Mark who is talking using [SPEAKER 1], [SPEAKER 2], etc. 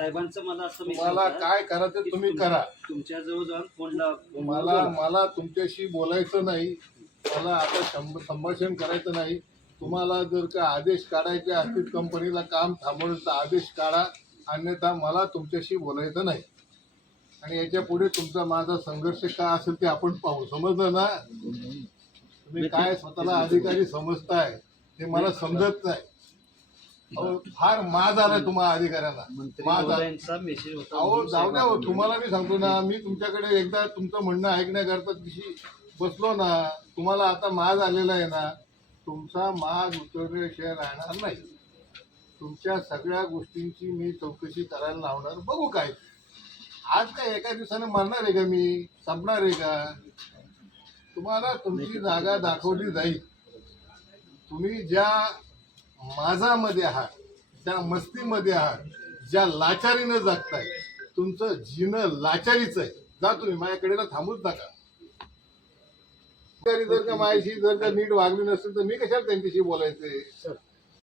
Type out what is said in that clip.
[SPEAKER 1] साहेबांचं मला असं मी
[SPEAKER 2] तुम्हाला काय करायचं
[SPEAKER 1] की
[SPEAKER 2] तुम्ही
[SPEAKER 1] तुम-
[SPEAKER 2] करा.
[SPEAKER 1] तुमच्या जवळ जाऊन फोनला
[SPEAKER 2] मला मला तुमच्याशी बोलायचं नाही. मला आता संभ- संभाषण करायचं नाही. तुम्हाला जर का आदेश काढायचे असतील कंपनीला काम थांबवण्याचा आदेश काढा. अन्यथा मला तुमच्याशी बोलायचं नाही. आणि याच्यापुढे तुमचा माझा संघर्ष काय असेल ते आपण पाहू. समजलं ना? तुम्ही काय स्वतःला अधिकारी समजताय हे मला समजत नाही. अहो, फार माज आलाय तुम्हाला अधिकाऱ्यांना
[SPEAKER 1] मंत्री
[SPEAKER 2] माज आला
[SPEAKER 1] मेसेज होता
[SPEAKER 2] अहो जाऊ द्या हो, तुम्हाला मी सांगतो ना मी तुमच्याकडे एकदा तुमचं म्हणणं ऐकण्याकरता दिवशी बसलो ना तुम्हाला आता माज आलेला आहे ना तुमचा माज उतरल्याशिवाय राहणार नाही. तुमच्या सगळ्या गोष्टींची मी चौकशी करायला लावणार. बघू काय. आज काय एका दिवसाने मरणार आहे का मी? संपणार आहे का? तुम्हाला तुमची जागा दाखवली जाईल. तुम्ही ज्या माझामध्ये आहात ज्या मस्तीमध्ये आहात ज्या लाचारीनं जगताय तुमचं जिणं लाचारीच आहे. जा तुम्ही माझ्याकडे ना थांबूच नका. तरी जर का माझ्याशी जर का नीट वागली नसेल तर मी कशाला त्यांच्याशी बोलायचंय